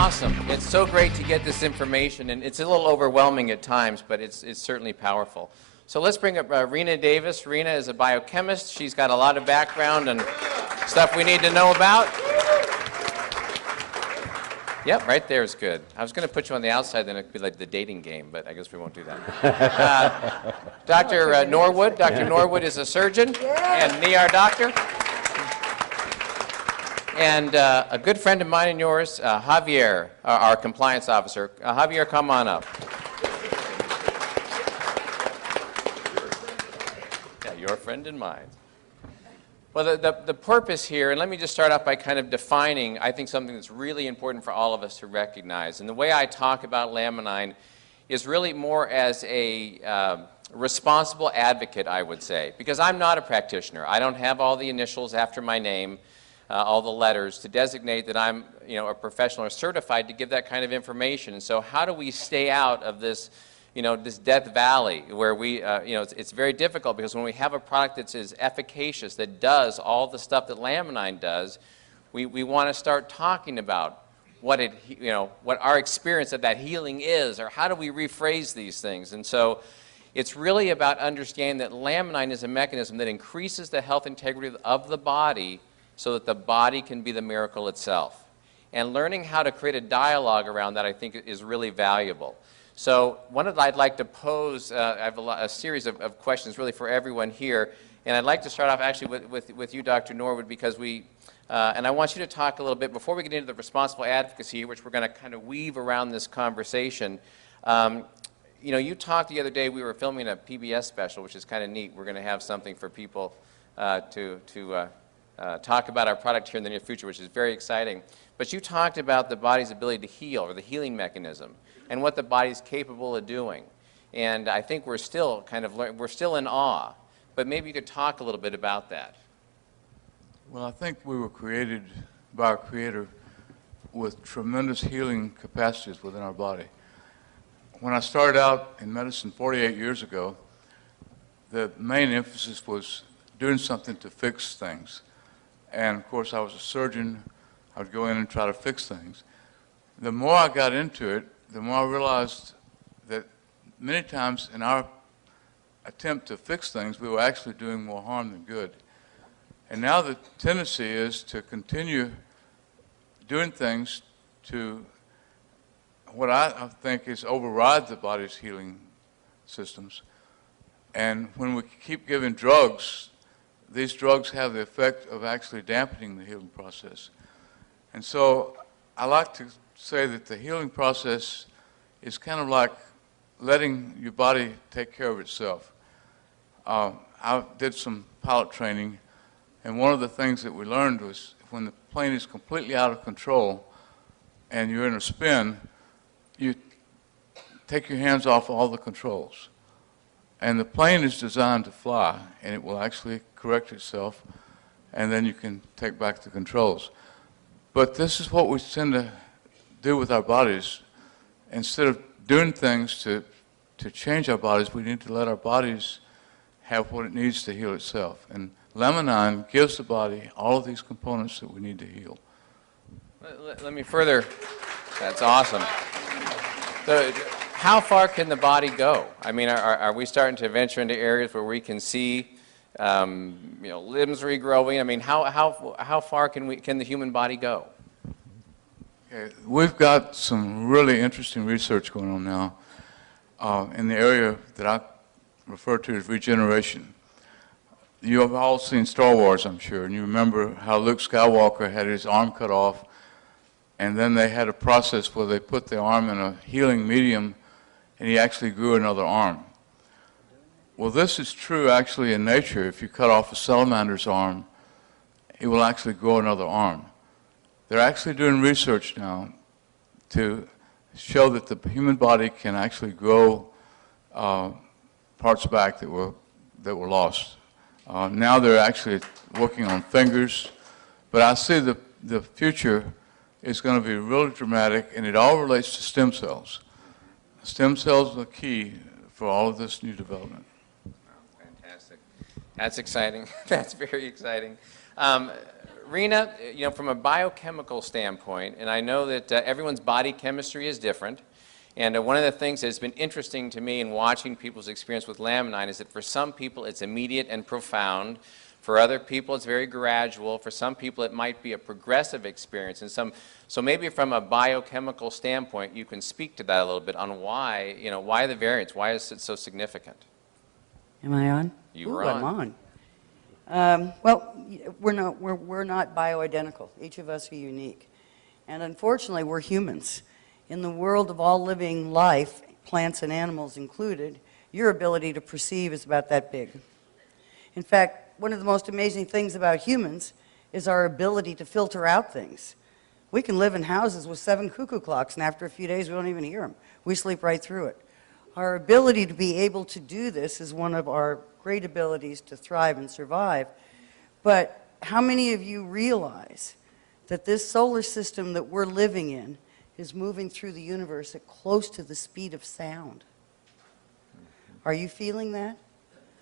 awesome. It's so great to get this information, and it's a little overwhelming at times, but it's certainly powerful. So let's bring up Rena Davis. Rena is a biochemist. She's got a lot of background and stuff we need to know about. Yep, right there is good. I was going to put you on the outside, then it'd be like the dating game, but I guess we won't do that. Dr. Norwood. Dr. Norwood is a surgeon and an ER doctor. And a good friend of mine and yours, Javier, our compliance officer. Javier, come on up. Yeah, your friend and mine. Well, the purpose here, and let me just start off by kind of defining, I think, something that's really important for all of us to recognize. And the way I talk about Laminine is really more as a responsible advocate, I would say, because I'm not a practitioner. I don't have all the initials after my name, all the letters to designate that I'm, a professional or certified to give that kind of information. And so how do we stay out of this, this death valley where we, it's very difficult, because when we have a product that's as efficacious, that does all the stuff that Laminine does, we want to start talking about what what our experience of that healing is, or how do we rephrase these things. And so it's really about understanding that Laminine is a mechanism that increases the health integrity of the body so that the body can be the miracle itself. And learning how to create a dialogue around that, I think, is really valuable. So I'd like to pose, I have a series of questions really for everyone here, and I'd like to start off actually with you, Dr. Norwood, because and I want you to talk a little bit, before we get into the responsible advocacy, which we're going to kind of weave around this conversation. You talked the other day, we were filming a PBS special, which is kind of neat. We're going to have something for people to talk about our product here in the near future, which is very exciting. But you talked about the body's ability to heal, or the healing mechanism, and what the body's capable of doing. And I think we're still we're still in awe. But maybe you could talk a little bit about that. Well, I think we were created by our Creator with tremendous healing capacities within our body. When I started out in medicine 48 years ago, the main emphasis was doing something to fix things. And of course, I was a surgeon. I would go in and try to fix things. The more I got into it, the more I realized that many times in our attempt to fix things, we were actually doing more harm than good. And now the tendency is to continue doing things to what I think is override the body's healing systems. And when we keep giving drugs, these drugs have the effect of actually dampening the healing process. And so I like to say that the healing process is kind of like letting your body take care of itself. I did some pilot training, and one of the things that we learned was when the plane is completely out of control and you're in a spin, you take your hands off all the controls. And the plane is designed to fly, and it will actually correct itself, and then you can take back the controls. But this is what we tend to do with our bodies. Instead of doing things to change our bodies, we need to let our bodies have what it needs to heal itself. And Laminine gives the body all of these components that we need to heal. Let me further, that's awesome. So, how far can the body go? I mean, are we starting to venture into areas where we can see, limbs regrowing? I mean, how far can the human body go? Okay. We've got some really interesting research going on now in the area that I refer to as regeneration. You have all seen Star Wars, I'm sure, and you remember how Luke Skywalker had his arm cut off, and then they had a process where they put the arm in a healing medium, and he actually grew another arm. Well, this is true actually in nature. If you cut off a salamander's arm, it will actually grow another arm. They're actually doing research now to show that the human body can actually grow parts back that were lost. Now they're actually working on fingers, but I see the future is going to be really dramatic, and it all relates to stem cells. Stem cells are key for all of this new development. Fantastic. That's exciting. That's very exciting. Rena, you know, from a biochemical standpoint, and I know that everyone's body chemistry is different, and one of the things that's been interesting to me in watching people's experience with Laminine is that for some people it's immediate and profound. For other people it's very gradual. For some people it might be a progressive experience. And so maybe from a biochemical standpoint you can speak to that a little bit on why, you know, why the variance, why is it so significant? Am I on? You were on. I'm on. Well, we're not bioidentical. Each of us are unique. And unfortunately, we're humans. In the world of all living life, plants and animals included, your ability to perceive is about that big. In fact, one of the most amazing things about humans is our ability to filter out things. We can live in houses with 7 cuckoo clocks, and after a few days, we don't even hear them. We sleep right through it. Our ability to be able to do this is one of our great abilities to thrive and survive. But how many of you realize that this solar system that we're living in is moving through the universe at close to the speed of sound? Are you feeling that?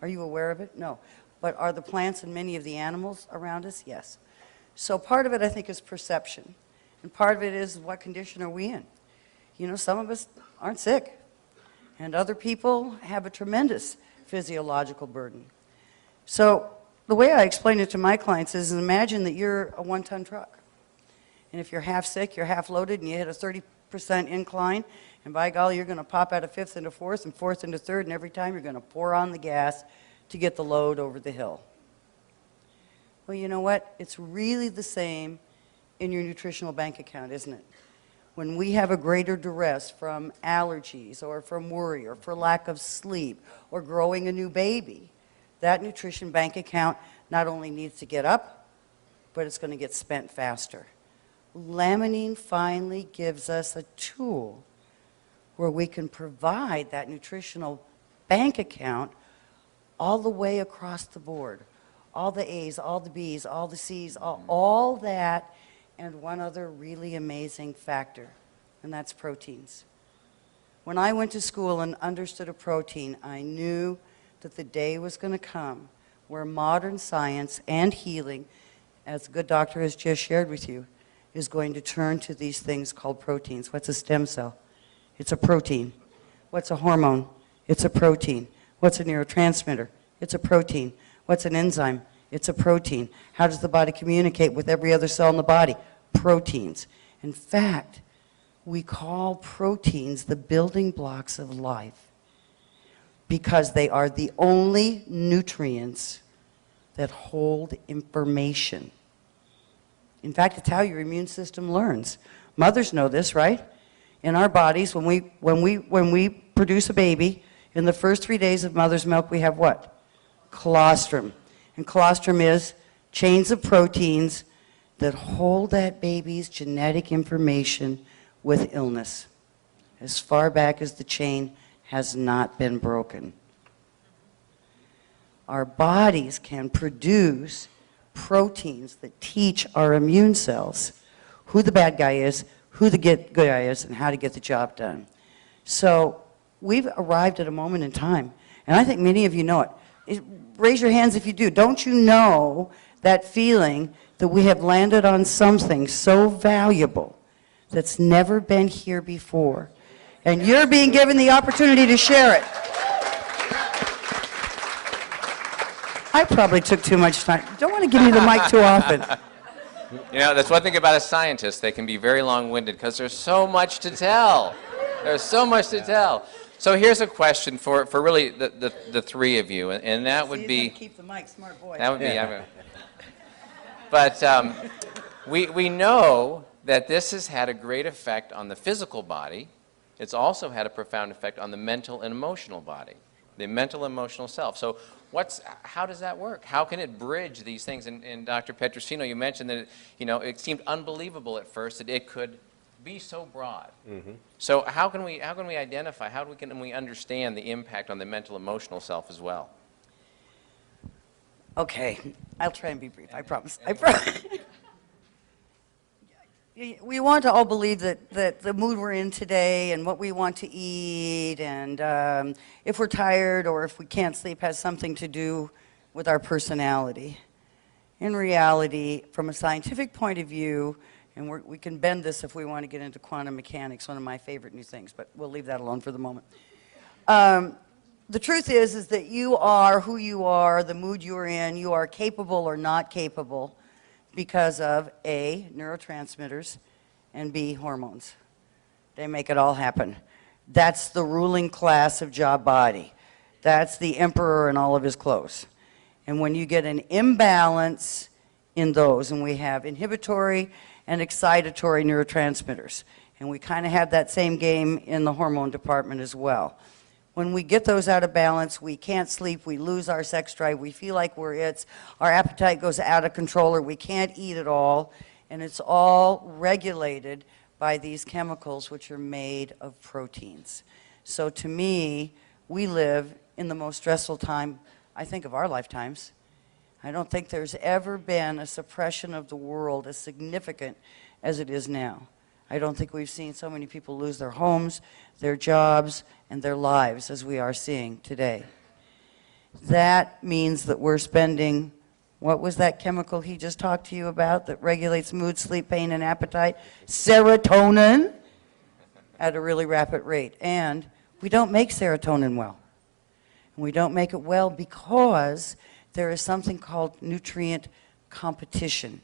Are you aware of it? No. But are the plants and many of the animals around us? Yes. So part of it, I think, is perception. And part of it is what condition are we in? You know, some of us aren't sick. And other people have a tremendous physiological burden. So the way I explain it to my clients is imagine that you're a 1-ton truck. And if you're half sick, you're half loaded, and you hit a 30% incline, and by golly, you're going to pop out of 5th into 4th and 4th into 3rd, and every time you're going to pour on the gas to get the load over the hill. Well, you know what? It's really the same in your nutritional bank account, isn't it? When we have a greater duress from allergies or from worry or for lack of sleep or growing a new baby, that nutrition bank account not only needs to get up, but it's going to get spent faster. Laminine finally gives us a tool where we can provide that nutritional bank account all the way across the board. All the A's, all the B's, all the C's, all that, and one other really amazing factor, and that's proteins. When I went to school and understood a protein, I knew that the day was going to come where modern science and healing, as the good doctor has just shared with you, is going to turn to these things called proteins. What's a stem cell? It's a protein. What's a hormone? It's a protein. What's a neurotransmitter? It's a protein. What's an enzyme? It's a protein. How does the body communicate with every other cell in the body? Proteins. In fact, we call proteins the building blocks of life because they are the only nutrients that hold information. In fact, it's how your immune system learns. Mothers know this, right? In our bodies, when we produce a baby, in the first 3 days of mother's milk, we have what? Colostrum. And colostrum is chains of proteins that hold that baby's genetic information with illness, as far back as the chain has not been broken. Our bodies can produce proteins that teach our immune cells who the bad guy is, who the good guy is, and how to get the job done. So we've arrived at a moment in time, and I think many of you know it. Raise your hands if you do. Don't you know that feeling that we have landed on something so valuable that's never been here before? And you're being given the opportunity to share it. I probably took too much time. Don't want to give me the mic too often. You know, that's one thing about a scientist. They can be very long-winded because there's so much to tell. There's so much to tell. So here's a question for really the three of you, and that would be... Keep the mic, smart boy. That would be... But we know that this has had a great effect on the physical body. It's also had a profound effect on the mental and emotional body, the mental and emotional self. So how does that work? How can it bridge these things? And Dr. Petrosino, you mentioned that it seemed unbelievable at first that it could be so broad. Mm-hmm. So how can we identify, can we understand the impact on the mental emotional self as well? Okay, I'll try and be brief, I promise. I promise. We want to all believe that the mood we're in today and what we want to eat and if we're tired or if we can't sleep has something to do with our personality. in reality, from a scientific point of view, and we can bend this if we want to get into quantum mechanics, one of my favorite new things, but we'll leave that alone for the moment. The truth is that you are who you are, the mood you're in, you are capable or not capable because of A, neurotransmitters, and B, hormones. They make it all happen. That's the ruling class of job body. That's the emperor in all of his clothes. And when you get an imbalance in those, and we have inhibitory and excitatory neurotransmitters, and we kind of have that same game in the hormone department as well. When we get those out of balance, we can't sleep, we lose our sex drive, we feel like we're it, our appetite goes out of control, or we can't eat at all, and it's all regulated by these chemicals which are made of proteins. So to me, we live in the most stressful time, I think, of our lifetimes. I don't think there's ever been a suppression of the world as significant as it is now. I don't think we've seen so many people lose their homes, their jobs, and their lives as we are seeing today. That means that we're spending, what was that chemical he just talked to you about that regulates mood, sleep, pain, and appetite? Serotonin at a really rapid rate. And we don't make serotonin well. And we don't make it well because there is something called nutrient competition.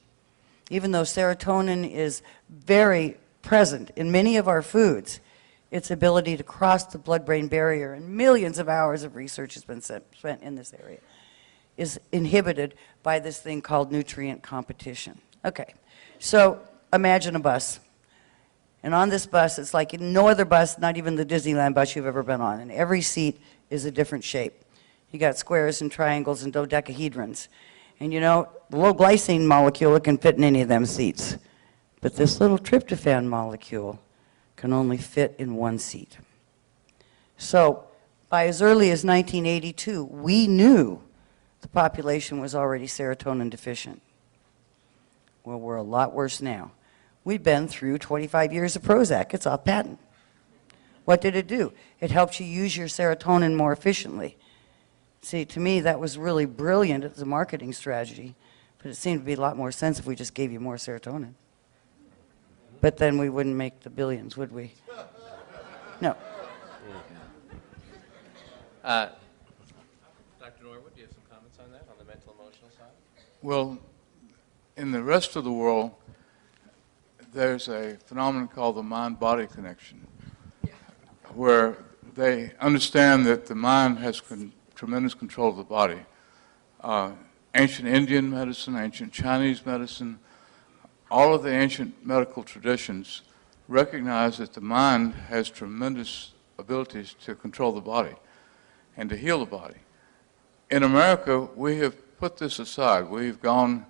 Even though serotonin is very present in many of our foods, its ability to cross the blood-brain barrier, and millions of hours of research has been spent in this area, is inhibited by this thing called nutrient competition. Okay, so imagine a bus. And on this bus, it's like no other bus, not even the Disneyland bus you've ever been on, and every seat is a different shape. You got squares and triangles and dodecahedrons. And you know, the low glycine molecule can fit in any of them seats. But this little tryptophan molecule can only fit in one seat. So by as early as 1982, we knew the population was already serotonin deficient. Well, we're a lot worse now. We've been through 25 years of Prozac. It's off patent. What did it do? It helps you use your serotonin more efficiently. See, to me, that was really brilliant as a marketing strategy, but it seemed to be a lot more sense if we just gave you more serotonin. But then we wouldn't make the billions, would we? No. Dr. Norwood, do you have some comments on that, on the mental emotional side? Well, in the rest of the world, there's a phenomenon called the mind-body connection, where they understand that the mind has tremendous control of the body. Ancient Indian medicine, ancient Chinese medicine, all of the ancient medical traditions recognize that the mind has tremendous abilities to control the body and to heal the body. In America, we have put this aside. We've gone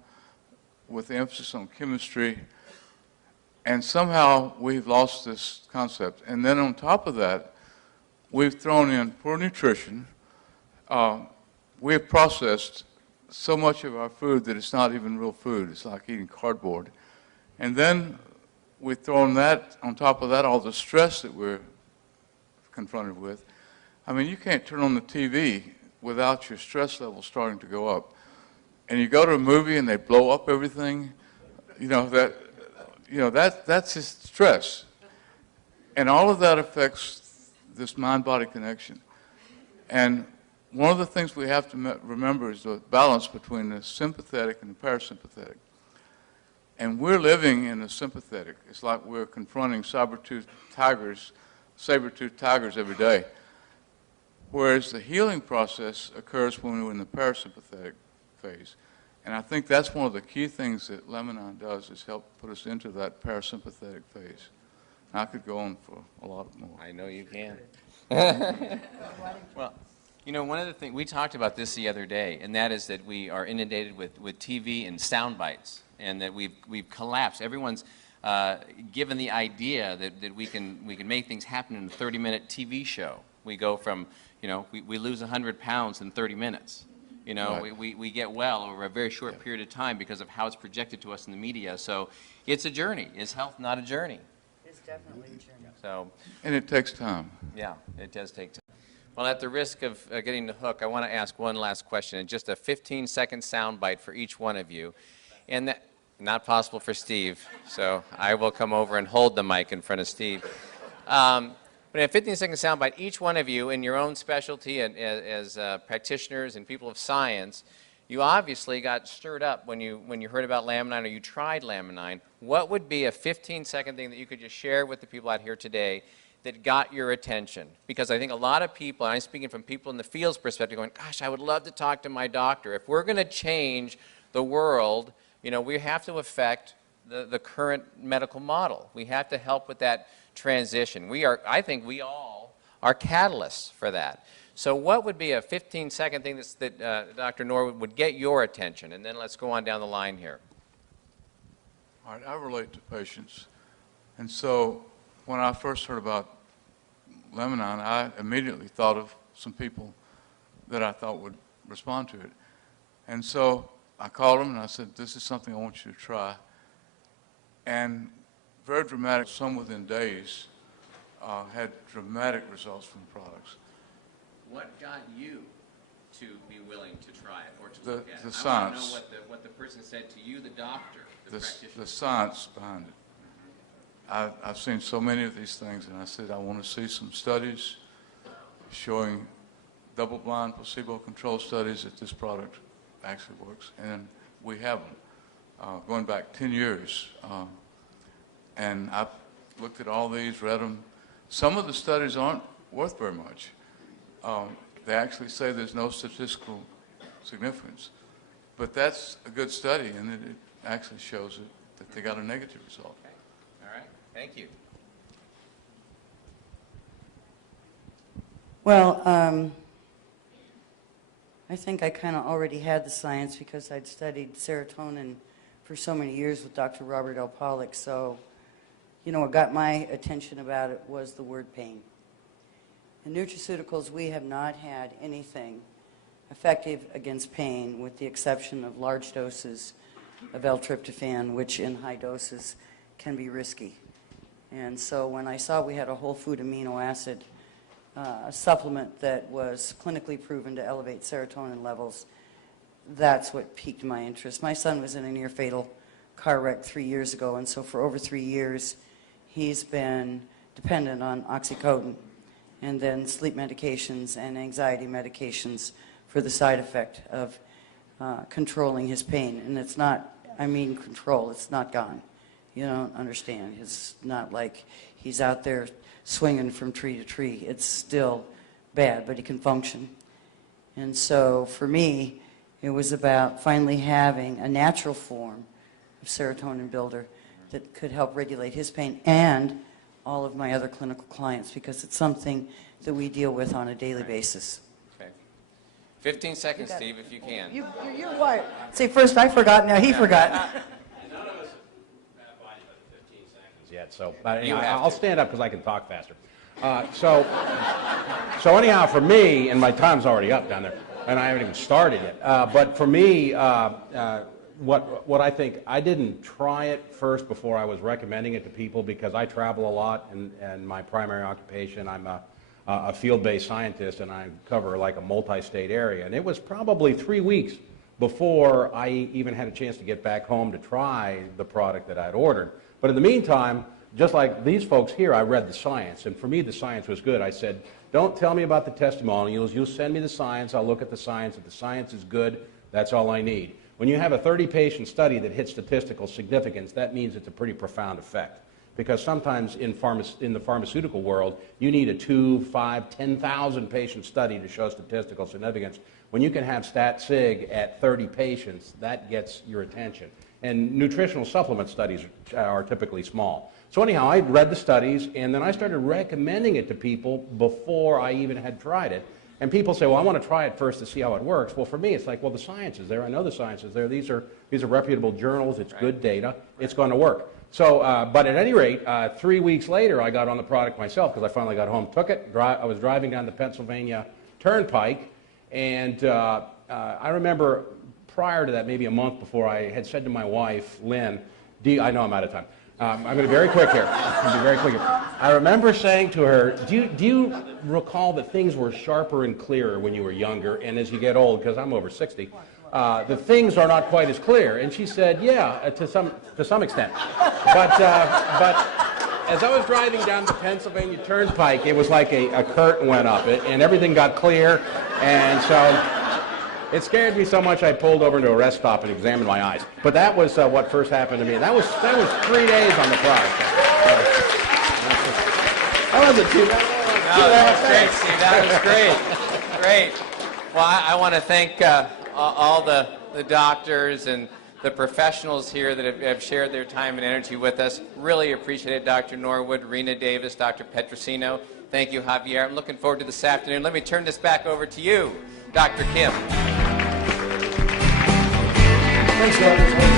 with the emphasis on chemistry, and somehow we've lost this concept. And then on top of that, we've thrown in poor nutrition. We've processed so much of our food that it's not even real food. It's like eating cardboard. And then we've thrown that, on top of that, all the stress that we're confronted with. I mean, you can't turn on the TV without your stress level starting to go up. And you go to a movie and they blow up everything, that's just stress. And all of that affects this mind-body connection. And one of the things we have to remember is the balance between the sympathetic and the parasympathetic. And we're living in the sympathetic. It's like we're confronting saber-toothed tigers every day. Whereas the healing process occurs when we're in the parasympathetic phase. And I think that's one of the key things that Laminine does, is help put us into that parasympathetic phase. I could go on for a lot more. I know you can. Well, you know, one of the things, we talked about this the other day, and that is that we are inundated with TV and sound bites, and that we've collapsed. Everyone's given the idea that we can make things happen in a 30-minute TV show. We go from, we lose 100 pounds in 30 minutes. Right. We get well over a very short period of time because of how it's projected to us in the media. So it's a journey. Is health not a journey? It's definitely a journey. So, and it takes time. Yeah, it does take time. Well, at the risk of getting the hook, I want to ask one last question, and just a 15-second soundbite for each one of you. And that, not possible for Steve, so I will come over and hold the mic in front of Steve. But in a 15-second soundbite, each one of you in your own specialty and as practitioners and people of science, you obviously got stirred up when you heard about Laminine or you tried Laminine. What would be a 15-second thing that you could just share with the people out here today that got your attention? Because I think a lot of people, and I'm speaking from people in the field's perspective, going, gosh, I would love to talk to my doctor. If we're going to change the world, you know, we have to affect the current medical model. We have to help with that transition. I think we all are catalysts for that. So what would be a 15-second thing that Dr. Norwood would get your attention? And then let's go on down the line here. All right, I relate to patients. And so when I first heard about Laminine, I immediately thought of some people that I thought would respond to it. And so I called them and I said, this is something I want you to try. And very dramatic, some within days, had dramatic results from the products. What got you to be willing to try it or to look at it? The science. I want to know what the person said to you, the doctor, the practitioner. The science behind it. I've seen so many of these things, and I said I want to see some studies showing double-blind, placebo-controlled studies that this product actually works, and we have them, going back 10 years. And I've looked at all these, read them. Some of the studies aren't worth very much. They actually say there's no statistical significance. But that's a good study, and it actually shows that they got a negative result. Okay. All right. Thank you. Well, I think I kind of already had the science because I'd studied serotonin for so many years with Dr. Robert L. Pollack. So, you know, what got my attention about it was the word pain. In nutraceuticals, we have not had anything effective against pain with the exception of large doses of L-tryptophan, which in high doses can be risky. And so when I saw we had a whole food amino acid supplement that was clinically proven to elevate serotonin levels, that's what piqued my interest. My son was in a near fatal car wreck 3 years ago, and so for over 3 years he's been dependent on oxycodone and then sleep medications and anxiety medications for the side effect of controlling his pain. And it's not, I mean control, it's not gone. You don't understand. It's not like he's out there swinging from tree to tree. It's still bad, but he can function. And so for me, it was about finally having a natural form of serotonin builder that could help regulate his pain and all of my other clinical clients, because it's something that we deal with on a daily basis. Okay. 15 seconds, Steve, if you can. You're quiet. Say first I forgot, now he forgot. None of us have body but 15 seconds yet, so but anyway, I'll stand up because I can talk faster. So anyhow, for me, and my time's already up down there, and I haven't even started yet. But for me, what I think, I didn't try it first before I was recommending it to people because I travel a lot, and my primary occupation, I'm a field-based scientist, and I cover like a multi-state area. And it was probably 3 weeks before I even had a chance to get back home to try the product that I'd ordered. But in the meantime, just like these folks here, I read the science, and for me the science was good. I said, don't tell me about the testimonials, you'll send me the science, I'll look at the science. If the science is good, that's all I need. When you have a 30-patient study that hits statistical significance, that means it's a pretty profound effect. Because sometimes in the pharmaceutical world, you need a 2, 5, 10,000 patient study to show statistical significance. When you can have stat sig at 30 patients, that gets your attention. And nutritional supplement studies are typically small. So anyhow, I read the studies, and then I started recommending it to people before I even had tried it. And people say, well, I want to try it first to see how it works. Well, for me, it's like, well, the science is there. I know the science is there. These are reputable journals. It's good data. It's going to work. So, but at any rate, 3 weeks later, I got on the product myself because I finally got home, took it. I was driving down the Pennsylvania Turnpike, and I remember prior to that, maybe a month before, I had said to my wife, Lynn, I know I'm out of time. I'm going to be very quick here. I remember saying to her, do you recall that things were sharper and clearer when you were younger, and as you get old, because I'm over 60, the things are not quite as clear? And she said, yeah, to some extent. But as I was driving down the Pennsylvania Turnpike, it was like a curtain went up, and everything got clear, and so it scared me so much I pulled over into a rest stop and examined my eyes. But that was what first happened to me. And that was 3 days on the prize. That wasn't too bad. No, that was great, Steve. That was great. Great. Well, I want to thank all the doctors and the professionals here that have shared their time and energy with us. Really appreciate it, Dr. Norwood, Rena Davis, Dr. Petrosino. Thank you, Javier. I'm looking forward to this afternoon. Let me turn this back over to you, Dr. Kim. Thanks, Doug.